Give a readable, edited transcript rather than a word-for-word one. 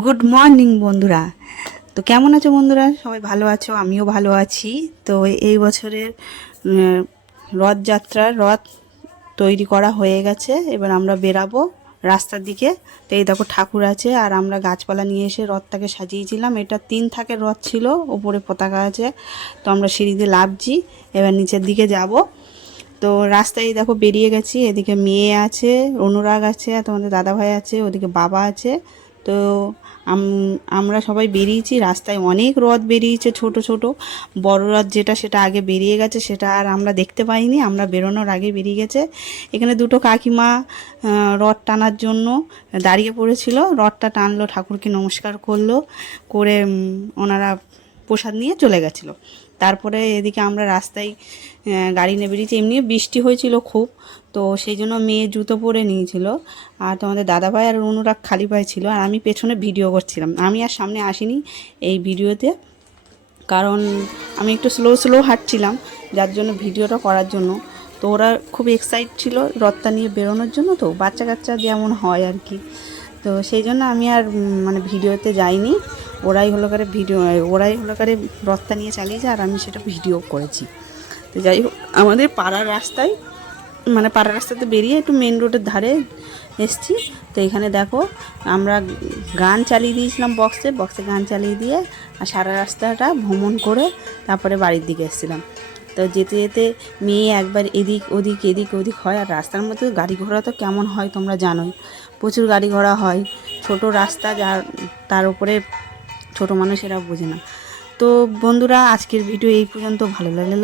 Good morning বন্ধুরা। তো কেমন আছো বন্ধুরা? সবাই ভালো আছো? আমিও ভালো আছি। তো এই বছরের রথযাত্রার রথ তৈরি করা হয়ে গেছে। এবার আমরা বেরাবো রাস্তার দিকে। তো এই দেখো ঠাকুর আছে, আর আমরা গাছপালা নিয়ে এসে রথটাকে সাজিয়েছিলাম। এটা 3 থাকের রথ ছিল, ওপরে পতাকা আছে। তো আমরা সিঁড়ি দিয়ে নামছি, এবার নিচের দিকে যাব। তো রাস্তায় দেখো বেরিয়ে গেছি। এদিকে মেয়ে আছে, অনুরাগ আছে, আর তোমাদের দাদাভাই আছে, ওদিকে বাবা আছে। তো আমরা সবাই বেরিয়েছি। রাস্তায় অনেক রথ বেরিয়েছে, ছোট ছোট। বড় রথ যেটা সেটা আগে বেরিয়ে গেছে, সেটা আর আমরা দেখতে পাইনি, আমরা বেরোনোর আগে বেরিয়ে গেছে। এখানে দুটো কাকিমা রথ টানার জন্য দাঁড়িয়ে পড়েছিল। রথটা টানলো, ঠাকুরকে নমস্কার করলো, করে ওনারা প্রসাদ নিয়ে চলে গেছিলো। তারপরে এদিকে আমরা রাস্তায় গাড়ি নিয়ে বেরিয়েছি। এমনি বৃষ্টি হয়েছিল খুব, তো সেই জন্য মেয়ে জুতো পরে নিয়েছিল, আর তোমাদের দাদাভাই আর অনুরাগ খালি পায়ে ছিল, আর আমি পেছনে ভিডিও করছিলাম। আমি আর সামনে আসিনি এই ভিডিওতে, কারণ আমি একটু স্লো স্লো হাঁটছিলাম, যার জন্য ভিডিওটা করার জন্য। তো ওরা খুব এক্সাইট ছিল রথটা নিয়ে বেরোনোর জন্য, তো বাচ্চা কাচ্চা যেমন হয় আর কি। তো সেই জন্য আমি আর মানে ভিডিওতে যাইনি। ওরাই হলো করে রথটা নিয়ে চালিয়েছে, আর আমি সেটা ভিডিও করেছি। তো যাই হোক, আমাদের পাড়ার রাস্তায়, মানে পাড়ার রাস্তাতে বেরিয়ে একটু মেন রোডের ধারে এসছি। তো এখানে দেখো আমরা গান চালিয়ে দিয়েছিলাম, বক্সে গান চালিয়ে দিয়ে, আর সারা রাস্তাটা ভ্রমণ করে তারপরে বাড়ির দিকে এসেছিলাম। তো যেতে যেতে মেয়ে একবার এদিক ওদিক হয়। আর রাস্তার মধ্যে গাড়ি ঘোড়া তো কেমন হয় তোমরা জানোই, প্রচুর গাড়ি ঘোড়া হয়। ছোট রাস্তা, যার তার উপরে ছোট মানুষেরা বোঝে না। তো বন্ধুরা, আজকের ভিডিও এই পর্যন্ত। ভালো লাগলে